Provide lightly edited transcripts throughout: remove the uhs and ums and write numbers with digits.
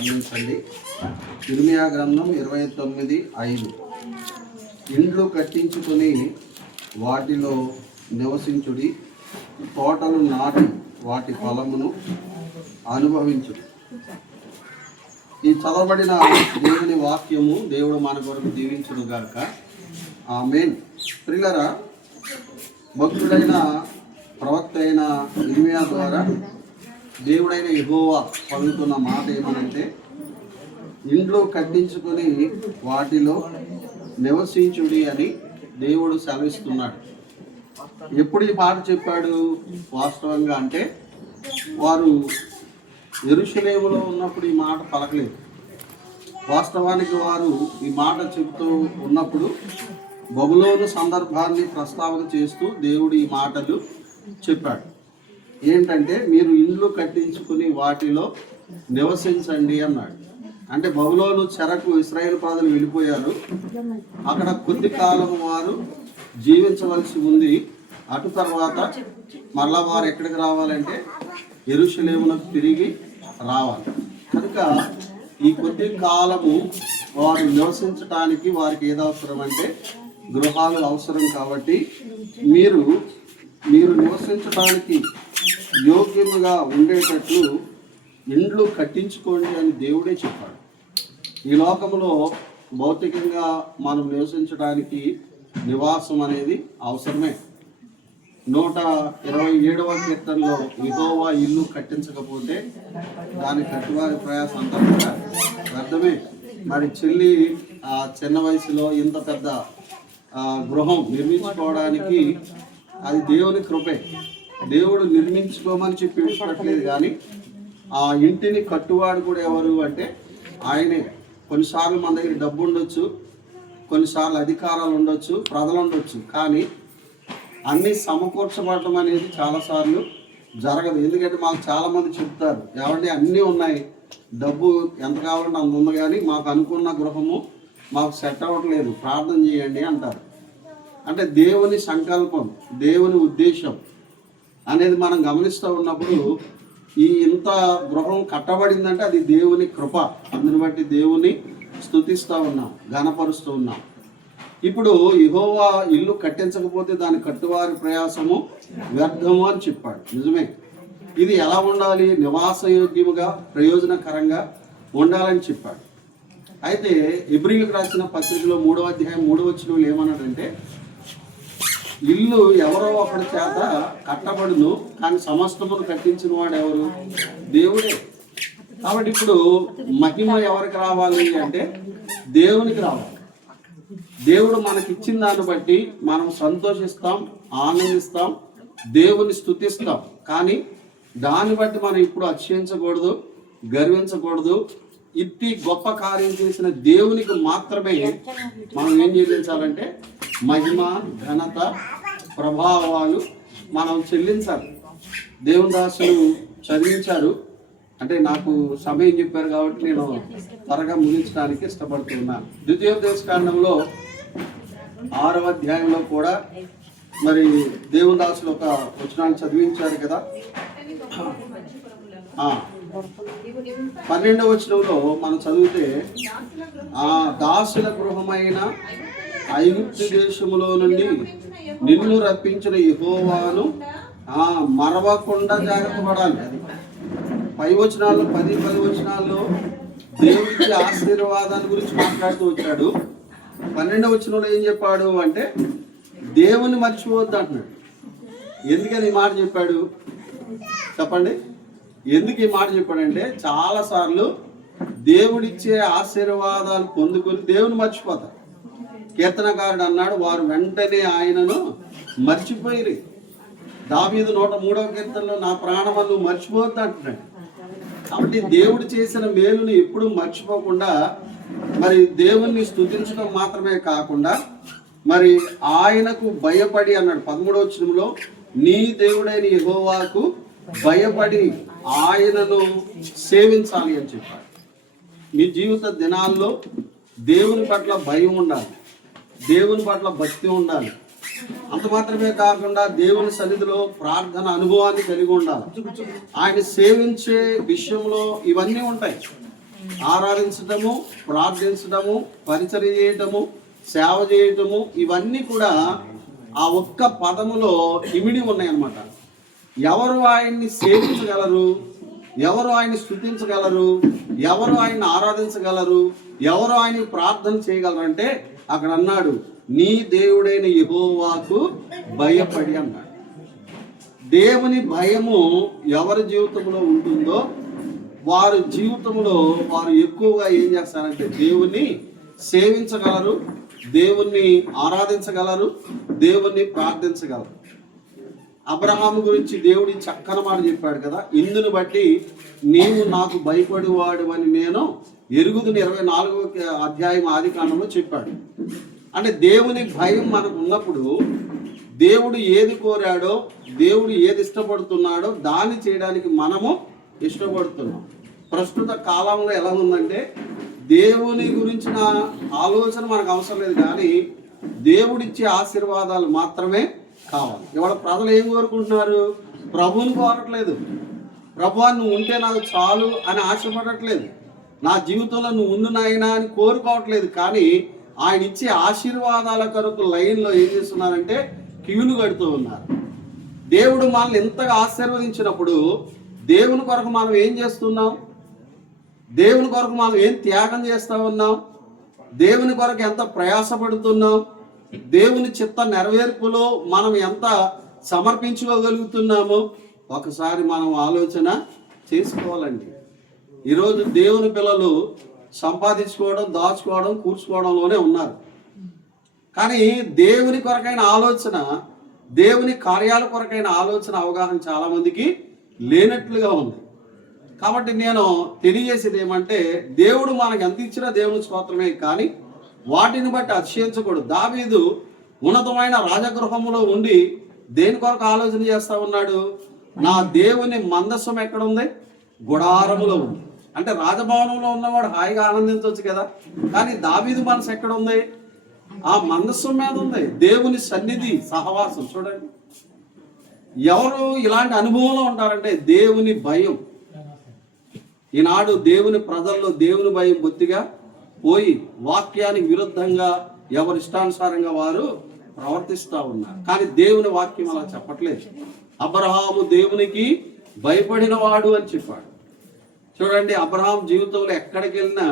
గమనించండి. ఇర్మియా గ్రంథం 29:5. ఇండ్లు కట్టించుకొని వాటిలో నివసించుడి, తోటలు నాటి వాటి ఫలమును అనుభవించుడి. ఈ చదవబడిన దేవుని వాక్యము దేవుడు మన కొరకు దీవించును గాక. ఆమేన్. ప్రియులారా, భక్తుడైన ప్రవక్త అయిన ఇర్మియా ద్వారా దేవుడైన యెహోవా పలుకుతున్న మాట ఏమనంటే, ఇండ్లు కట్టించుకొని వాటిలో నివసించుడి అని దేవుడు సెలవిస్తున్నాడు. ఎప్పుడు ఈ మాట చెప్పాడు వాస్తవంగా అంటే, వారు యెరూషలేములో ఉన్నప్పుడు ఈ మాట పలకలేదు. వాస్తవానికి వారు ఈ మాట చెబుతూ ఉన్నప్పుడు బబులోను సందర్భాన్ని ప్రస్తావన చేస్తూ దేవుడు ఈ మాటలు చెప్పాడు. ఏంటంటే, మీరు ఇండ్లు కట్టించుకుని వాటిలో నివసించండి అన్నాడు. అంటే బబులోను చెరకు ఇశ్రాయేలు ప్రజలు వెళ్ళిపోయారు. అక్కడ కొద్ది కాలం వారు జీవించవలసి ఉంది. అటు తర్వాత మళ్ళా వారు ఎక్కడికి రావాలంటే యెరూషలేమునకు తిరిగి రావాలి. కనుక ఈ కొద్ది కాలము వారు నివసించడానికి వారికి ఏది అవసరం అంటే గృహాలు అవసరం. కాబట్టి మీరు నివసించడానికి యోగ్యముగా ఉండేటట్లు ఇండ్లు కట్టించుకోండి అని దేవుడే చెప్పాడు. ఈ లోకంలో భౌతికంగా మనం నివసించడానికి నివాసం అనేది అవసరమే. 127వ కీర్తనలో యెహోవా ఇల్లు కట్టించకపోతే దాని కట్టువారి ప్రయాసం అంతా కూడా వ్యర్థమే. మరి చెల్లి చిన్న వయసులో ఇంత పెద్ద గృహం నిర్మించుకోవడానికి అది దేవుని కృపే. దేవుడు నిర్మించుకోమని చెప్పి విడిచిపెట్టలేదు, కానీ ఆ ఇంటిని కట్టువాడు కూడా ఎవరు అంటే ఆయనే. కొన్నిసార్లు మన దగ్గర డబ్బు ఉండొచ్చు, కొన్నిసార్లు అధికారాలు ఉండొచ్చు, ప్రజలు ఉండొచ్చు, కానీ అన్నీ సమకూర్చబడటం అనేది చాలాసార్లు జరగదు. ఎందుకంటే మాకు చాలామంది చెప్తారు, ఏమంటే అన్నీ ఉన్నాయి, డబ్బు ఎంత కావాలంటే అంత ఉంది, కానీ మాకు అనుకున్న గృహము మాకు సెట్ అవ్వట్లేదు, ప్రార్థన చేయండి అంటారు. అంటే దేవుని సంకల్పం, దేవుని ఉద్దేశం అనేది మనం గమనిస్తూ ఉన్నప్పుడు ఈ ఇంత గృహం కట్టబడిందంటే అది దేవుని కృప. అందుని బట్టి దేవుని స్తుతిస్తూ ఉన్నాం, ఘనపరుస్తూ ఉన్నాం. ఇప్పుడు యెహోవా ఇల్లు కట్టించకపోతే దాని కట్టువారి ప్రయాసము వ్యర్థము అని చెప్పాడు. నిజమే. ఇది ఎలా ఉండాలి? నివాసయోగ్యముగా ప్రయోజనకరంగా ఉండాలని చెప్పాడు. అయితే హెబ్రీయులకు రాసిన పత్రికలో 3వ అధ్యాయం 3వ వచనంలో ఏమన్నాడంటే, ఇల్లు ఎవరో ఒకరి చేత కట్టబడును, కానీ సమస్తమును కట్టించిన వాడు ఎవరు? దేవుడే. కాబట్టి ఇప్పుడు మహిమ ఎవరికి రావాలి అంటే దేవునికి రావాలి. దేవుడు మనకిచ్చిన దాన్ని బట్టి మనం సంతోషిస్తాం, ఆనందిస్తాం, దేవుని స్తుతిస్తాం. కానీ దాన్ని బట్టి మనం ఇప్పుడు అతిశయించకూడదు, గర్వించకూడదు. ఇట్టి గొప్ప కార్యం చేసిన దేవునికి మాత్రమే మనం ఏం చెల్లించాలంటే మహిమ, ఘనత, ప్రభావాలు మనం చెల్లించాలి. దేవుని దాసులు చదివించారు. అంటే నాకు సమయం చెప్పారు కాబట్టి నేను త్వరగా ముగించడానికి ఇష్టపడుతున్నాను. ద్వితీయోపదేశకాండంలో 6వ అధ్యాయంలో కూడా మరి దేవుని దాసులు ఒక వచనాన్ని చదివించారు కదా. 12వ వచనంలో మనం చదివితే, దాసుల గృహమైన ఐగుప్తు దేశములో నుండి నిన్ను రప్పించిన యెహోవాను మరవకుండా జాగ్రత్త పడాలి. అది 10 వచనాల్లో దేవుడికి ఆశీర్వాదాల గురించి మాట్లాడుతూ వచ్చాడు. 12వ వచనంలో ఏం చెప్పాడు అంటే దేవుని మర్చిపోవద్దు అంటున్నాడు. ఎందుకని ఈ మాట చెప్పాడు చెప్పండి? ఎందుకు ఈ మాట చెప్పాడంటే, చాలాసార్లు దేవుడిచ్చే ఆశీర్వాదాలు పొందుకొని దేవుని మర్చిపోతారు. కీర్తనకారుడు అన్నాడు, వారు వెంటనే ఆయనను మర్చిపోయి. దావీదు 103వ కీర్తనలో నా ప్రాణమును మర్చిపోవద్దు అంటున్నాడు. కాబట్టి దేవుడు చేసిన మేలుని ఎప్పుడు మర్చిపోకుండా మరి దేవుణ్ణి స్తుతించడం మాత్రమే కాకుండా మరి ఆయనకు భయపడి అన్నాడు 13వ వచనంలో, నీ దేవుడైన యెహోవాకు భయపడి ఆయనను సేవించాలి అని చెప్పాడు. మీ జీవిత దినాల్లో దేవుని పట్ల భయం ఉండాలి, దేవుని పట్ల భక్తి ఉండాలి. అంత మాత్రమే కాకుండా దేవుని సన్నిధిలో ప్రార్థన అనుభవాన్ని కలిగి ఉండాలి. ఆయన సేవించే విషయంలో ఇవన్నీ ఉంటాయి. ఆరాధించటము, ప్రార్థించటము, పరిచర్య చేయటము, సేవ చేయటము, ఇవన్నీ కూడా ఆ ఒక్క పదములో ఇమిడి ఉన్నాయి అన్నమాట. ఎవరు ఆయన్ని సేవించగలరు, ఎవరు ఆయన్ని స్తుతించగలరు, ఎవరు ఆయన్ని ఆరాధించగలరు, ఎవరు ఆయన్ని ప్రార్థన చేయగలరు అంటే అక్కడ అన్నాడు, నీ దేవుడైన యెహోవాకు భయపడి అన్నాడు. దేవుని భయము ఎవరి జీవితంలో ఉంటుందో వారి జీవితంలో వారు ఎక్కువగా ఏం చేస్తారంటే దేవుణ్ణి సేవించగలరు, దేవుణ్ణి ఆరాధించగలరు, దేవుణ్ణి ప్రార్థించగలరు. అబ్రహాము గురించి దేవుడి చక్కని మాట చెప్పాడు కదా, ఇందుని బట్టి నీవు నాకు భయపడేవాడు అని నేను ఎరుగుదుని 24వ అధ్యాయం ఆదికాండంలో చెప్పాడు. అంటే దేవుని భయం మనకు ఉన్నప్పుడు దేవుడు ఏది కోరాడో, దేవుడు ఏది ఇష్టపడుతున్నాడో దాన్ని చేయడానికి మనము ఇష్టపడుతున్నాం. ప్రస్తుత కాలంలో ఎలా ఉందంటే దేవుని గురించిన ఆలోచన మనకు అవసరం లేదు, కానీ దేవుడిచ్చే ఆశీర్వాదాలు మాత్రమే కావాలి. ఇవాళ ప్రజలు ఏం కోరుకుంటున్నారు? ప్రభువుని కోరట్లేదు. ప్రభువా నువ్వు ఉంటే నాకు చాలు అని ఆశపడట్లేదు, నా జీవితంలో నువ్వు ఉండు నాయనా అని కోరుకోవట్లేదు. కానీ ఆయన ఇచ్చే ఆశీర్వాదాల కొరకు లైన్లో ఏం చేస్తున్నారంటే క్యూలు కడుతూ ఉన్నారు. దేవుడు మనల్ని ఎంతగా ఆశీర్వదించినప్పుడు దేవుని కొరకు మనం ఏం చేస్తున్నాం? దేవుని కొరకు మనం ఏం త్యాగం చేస్తూ ఉన్నాం? దేవుని కొరకు ఎంత ప్రయాసపడుతున్నాం? దేవుని చిత్త నెరవేర్పులో మనం ఎంత సమర్పించుకోగలుగుతున్నామో ఒకసారి మనం ఆలోచన చేసుకోవాలండి. ఈరోజు దేవుని పిల్లలు సంపాదించుకోవడం, దాచుకోవడం, కూర్చుకోవడంలోనే ఉన్నారు. కానీ దేవుని కొరకైన ఆలోచన, దేవుని కార్యాల కొరకైన ఆలోచన, అవగాహన చాలామందికి లేనట్లుగా ఉంది. కాబట్టి నేను తెలియజేసేది ఏమంటే దేవుడు మనకు ఎంత ఇచ్చినా దేవుని స్తోత్రమే, కానీ వాటిని బట్టి అతిశయించకూడదు. దావీదు ఉన్నతమైన రాజగృహంలో ఉండి దేని కొరకు ఆలోచన చేస్తూ ఉన్నాడు? నా దేవుని మందస్సం ఎక్కడ ఉంది? గుడారములో ఉంది. అంటే రాజభవనంలో ఉన్నవాడు హాయిగా ఆనందించవచ్చు కదా, కానీ దావీదు మనసు ఎక్కడ ఉంది? ఆ మందస్సం మీద ఉంది. దేవుని సన్నిధి, సహవాసం. చూడండి, ఎవరు ఇలాంటి అనుభవంలో ఉంటారంటే దేవుని భయం. ఈనాడు దేవుని ప్రజల్లో దేవుని భయం బొత్తిగా పోయి వాక్యానికి విరుద్ధంగా ఎవరి ఇష్టానుసారంగా వారు ప్రవర్తిస్తూ ఉన్నారు. కానీ దేవుని వాక్యం అలా చెప్పట్లేదు. అబ్రహాము దేవునికి భయపడిన వాడు అని చెప్పాడు. చూడండి, అబ్రహాం జీవితంలో ఎక్కడికి వెళ్ళినా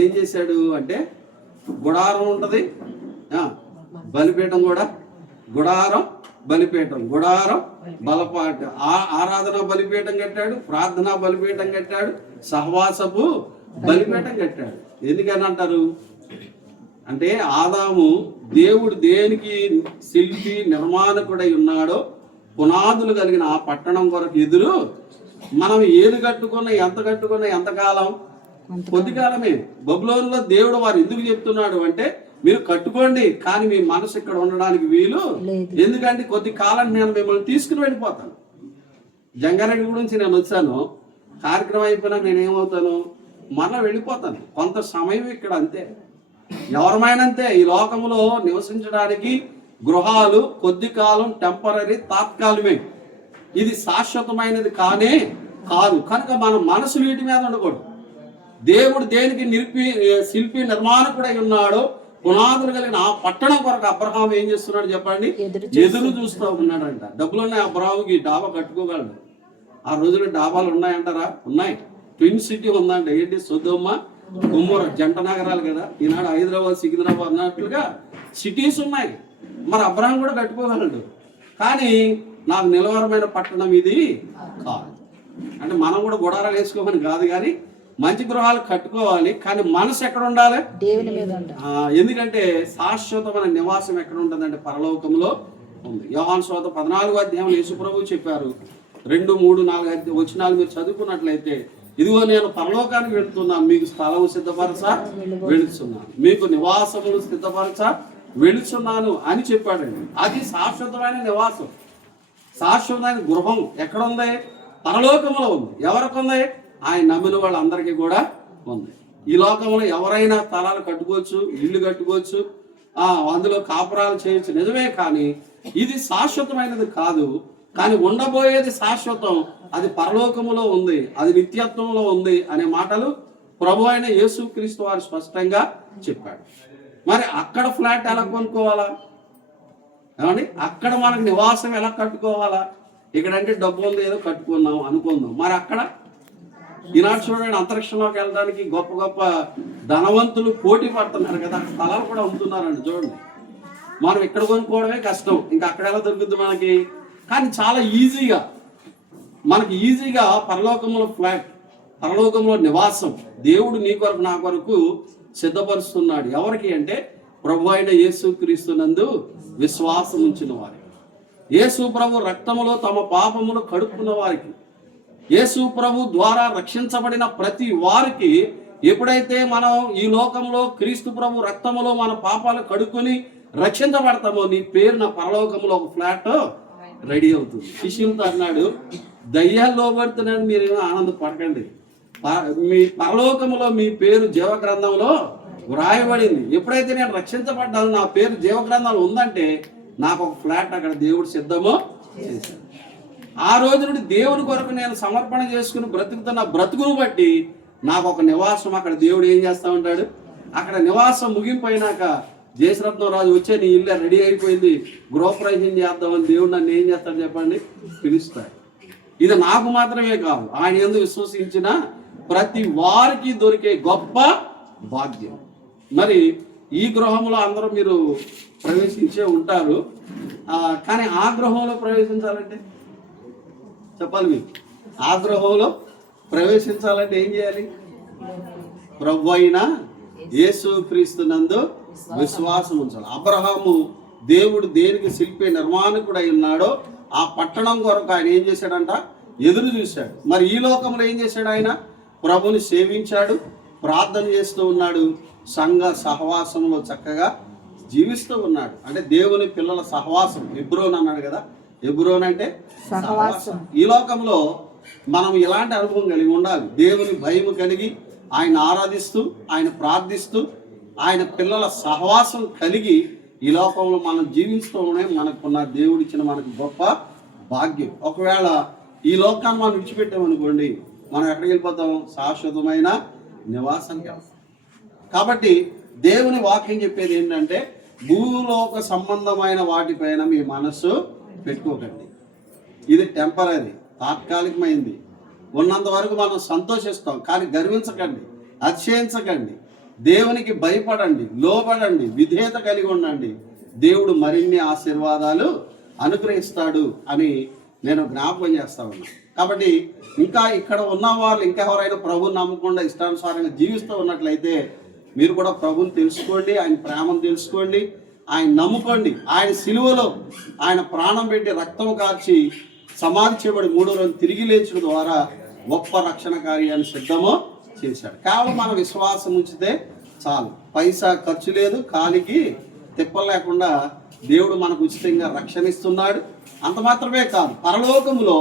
ఏం చేశాడు అంటే గుడారం ఉంటుంది, బలిపీఠం కూడా, గుడారం బలిపీఠం, గుడారం బలపాట, ఆరాధన బలిపీఠం కట్టాడు, ప్రార్థన బలిపీఠం కట్టాడు, సహవాసపు బలిపీఠం కట్టాడు. ఎందుకని అంటారు అంటే ఆదాము దేవుడు దేనికి శిల్పి నిర్మాణకుడై ఉన్నాడో పునాదులు కలిగిన ఆ పట్టణం కొరకు ఎదురు మనం ఏది కట్టుకున్నా, ఎంత కట్టుకున్నా, ఎంతకాలం? కొద్ది కాలమే. బబులోనులో దేవుడు వారు ఎందుకు చెప్తున్నాడు అంటే మీరు కట్టుకోండి, కానీ మీ మనసు ఇక్కడ ఉండడానికి వీలు, ఎందుకంటే కొద్ది కాలం నేను మిమ్మల్ని తీసుకుని వెళ్ళిపోతాను. జంగారెడ్డి గురించి నేను వచ్చాను, కార్యక్రమం అయిపోయినా నేనేమవుతాను? మరలా వెళ్ళిపోతాను. కొంత సమయం ఇక్కడ అంతే, ఎవరమైనంతే. ఈ లోకంలో నివసించడానికి గృహాలు కొద్ది కాలం, టెంపరీ, తాత్కాలికమే. ఇది శాశ్వతమైనది కానే కాదు. కనుక మన మనసు వీటి మీద ఉండకూడదు. దేవుడు దేనికి శిల్పి నిర్మాణకుడై ఉన్నాడో పునాదులు కలిగిన ఆ పట్టణం కొరకు అబ్రహాం ఏం చేస్తున్నాడు చెప్పండి? ఎదురు చూస్తూ ఉన్నాడంట. డబ్బులున్నాయి అబ్రహాంకి, డాబా కట్టుకోగలడు. ఆ రోజుల్లో డాబాలు ఉన్నాయంటారా? ఉన్నాయి. ట్విన్ సిటీ ఉందండి. ఏంటి? సొదొమ గుమ్మర జంట నగరాలు కదా. ఈనాడు హైదరాబాద్, సికింద్రాబాద్ అన్నట్లుగా సిటీస్ ఉన్నాయి. మరి అబ్రహాం కూడా కట్టుకోగలడు. కానీ నాకు నిలవరమైన పట్టణం ఇది కాదు. అంటే మనం కూడా గుడారాలు వేసుకోమని కాదు, కానీ మంచి గృహాలు కట్టుకోవాలి. కానీ మనసు ఎక్కడ ఉండాలి? దేవుని మీద ఉండాలి. ఎందుకంటే శాశ్వతమైన నివాసం ఎక్కడ ఉంటుందంటే పరలోకంలో ఉంది. యోహాను సువార్త 14వ అధ్యాయం యేసుప్రభువు చెప్పారు. 2, 3, 4 వచనాలు మీరు చదువుకున్నట్లయితే, ఇదిగో నేను పరలోకానికి వెళుతున్నాను, మీకు స్థలం సిద్ధపరచ వెళుతున్నాను, మీకు నివాసములు సిద్ధపరచ వెళుతున్నాను అని చెప్పాడండి. అది శాశ్వతమైన నివాసం, శాశ్వతమైన గృహం ఎక్కడ ఉంది? పరలోకంలో ఉంది. ఎవరికి ఉంది? ఆయన నమ్మిన వాళ్ళందరికీ కూడా ఉంది. ఈ లోకంలో ఎవరైనా స్థలాలు కట్టుకోవచ్చు, ఇల్లు కట్టుకోవచ్చు, అందులో కాపురాలు చేయొచ్చు, నిజమే. కానీ ఇది శాశ్వతమైనది కాదు. కానీ ఉండబోయేది శాశ్వతం, అది పరలోకములో ఉంది, అది నిత్యత్వంలో ఉంది అనే మాటలు ప్రభు అయిన యేసుక్రీస్తు వారు స్పష్టంగా చెప్పాడు. మరి అక్కడ ఫ్లాట్ ఎలా కొనుక్కోవాలా? ఏమండి, అక్కడ మనకు నివాసం ఎలా కట్టుకోవాలా? ఇక్కడంటే డబ్బు ఉంది, ఏదో కట్టుకున్నాం అనుకుందాం. మరి అక్కడ ఈనాడు చూడండి, అంతరిక్షంలోకి వెళ్ళడానికి గొప్ప గొప్ప ధనవంతులు పోటీ పడుతున్నారు కదా, స్థలాలు కూడా అమ్ముతున్నారండి. చూడండి, మనం ఇక్కడ కొనుక్కోవడమే కష్టం, ఇంకా అక్కడ ఎలా దొరుకుతుంది మనకి? కానీ చాలా ఈజీగా మనకి పరలోకంలో ఫ్లాట్, పరలోకంలో నివాసం దేవుడు నీ కొరకు నా కొరకు సిద్ధపరుస్తున్నాడు. ఎవరికి అంటే ప్రభు అయిన యేసుక్రీస్తునందు విశ్వాసం ఉంచిన వారికి, యేసు ప్రభు రక్తములో తమ పాపములు కడుక్కున్న వారికి, యేసు ప్రభు ద్వారా రక్షించబడిన ప్రతి వారికి. ఎప్పుడైతే మనం ఈ లోకంలో క్రీస్తు ప్రభు రక్తములో మన పాపాలు కడుక్కొని రక్షించబడతామో నీ పేరు నా పరలోకంలో ఒక ఫ్లాట్ రెడీ అవుతుంది. శిష్యులతో అన్నాడు, దయ్యాలు లోబడుతున్నాడు, మీరేమో ఆనందపడకండి, మీ పరలోకములో మీ పేరు జీవగ్రంథంలో వ్రాయబడింది. ఎప్పుడైతే నేను రక్షించబడ్డాను, నా పేరు జీవగ్రంథంలో ఉందంటే నాకు ఒక ఫ్లాట్ అక్కడ దేవుడు సిద్ధమో చేశాడు. ఆ రోజు నుండి దేవుని కొరకు నేను సమర్పణ చేసుకుని బ్రతుకుతున్న బ్రతుకును బట్టి నాకు ఒక నివాసం అక్కడ దేవుడు ఏం చేస్తా ఉంటాడు. అక్కడ నివాసం ముగింపోయినాక జయశ్రత్నం రాజు వచ్చే నీ ఇల్లు రెడీ అయిపోయింది, గృహప్రవేశం చేద్దామని దేవుడు నన్ను ఏం చేస్తాడు చెప్పండి? పిలుస్తాడు. ఇది నాకు మాత్రమే కాదు, ఆయన యందు విశ్వసించిన ప్రతి వారికి దొరికే గొప్ప భాగ్యం. మరి ఈ గృహంలో అందరూ మీరు ప్రవేశించే ఉంటారు, కానీ ఆ గృహంలో ప్రవేశించాలంటే చెప్పాలి మీకు. ఆ గృహంలో ప్రవేశించాలంటే ఏం చేయాలి? ప్రభు అయిన యేసుక్రీస్తునందు విశ్వాసం ఉంచాలి. అబ్రహాము దేవుడు దేనికి శిల్పి నిర్మాణకుడు అయి ఉన్నాడో ఆ పట్టణం కొరకు ఆయన ఏం చేశాడంట? ఎదురు చూశాడు. మరి ఈ లోకంలో ఏం చేశాడు? ఆయన ప్రభుని సేవించాడు, ప్రార్థన చేస్తూ ఉన్నాడు, సంఘ సహవాసంలో చక్కగా జీవిస్తూ ఉన్నాడు. అంటే దేవుని పిల్లల సహవాసం, ఎబ్రోన్ అన్నాడు కదా. ఎబ్రోన్ అంటే సహవాసం. ఈ లోకంలో మనం ఇలాంటి అనుభవం కలిగి ఉండాలి. దేవుని భయం కలిగి ఆయన ఆరాధిస్తూ, ఆయన ప్రార్థిస్తూ, ఆయన పిల్లల సహవాసం కలిగి ఈ లోకంలో మనం జీవిస్తూనే మనకున్న దేవుడిచ్చిన మనకు గొప్ప భాగ్యం. ఒకవేళ ఈ లోకాన్ని మనం విడిచిపెట్టామనుకోండి, మనం ఎక్కడికి వెళ్ళిపోతాం? శాశ్వతమైన నివాసానికి వెళ్తాం. కాబట్టి దేవుని వాక్యం చెప్పేది ఏంటంటే, భూలోక సంబంధమైన వాటిపైన మీ మనస్సు పెట్టుకోకండి. ఇది టెంపరీ, తాత్కాలికమైంది. ఉన్నంత వరకు మనం సంతోషిస్తాం, కానీ గర్వించకండి, అతిశయించకండి. దేవునికి భయపడండి, లోబడండి, విధేయత కలిగి ఉండండి. దేవుడు మరిన్ని ఆశీర్వాదాలు అనుగ్రహిస్తాడు అని నేను జ్ఞాపకం చేస్తా ఉన్నా. కాబట్టి ఇంకా ఇక్కడ ఉన్న వాళ్ళు ఇంకెవరైనా ప్రభుని నమ్మకుండా ఇష్టానుసారంగా జీవిస్తూ ఉన్నట్లయితే మీరు కూడా ప్రభుని తెలుసుకోండి, ఆయన ప్రేమను తెలుసుకోండి, ఆయన నమ్ముకోండి. ఆయన సిలువలో ఆయన ప్రాణం పెట్టి రక్తం కార్చి సమాధి చేయబడి 3వ రోజు తిరిగి లేచడం ద్వారా గొప్ప రక్షణ కార్యాన్ని సిద్ధము చేశాడు. కేవలం మన విశ్వాసం ఉంచితే చాలు, పైసా ఖర్చు లేదు, కాలికి తిప్పలు లేకుండా దేవుడు మనకు ఉచితంగా రక్షణ ఇస్తున్నాడు. అంత మాత్రమే కాదు, పరలోకములో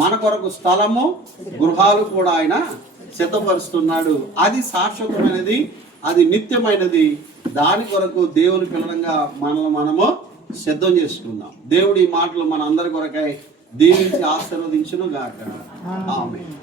మన కొరకు స్థలము, గృహాలు కూడా ఆయన సిద్ధపరుస్తున్నాడు. అది శాశ్వతమైనది, అది నిత్యమైనది. దాని కొరకు దేవుని పిల్లలంగా మనల్ని మనము సిద్ధం చేసుకుందాం. దేవుడి మాటలు మన అందరి కొరకై దీవించి ఆశీర్వదించును గాక. ఆమేన్.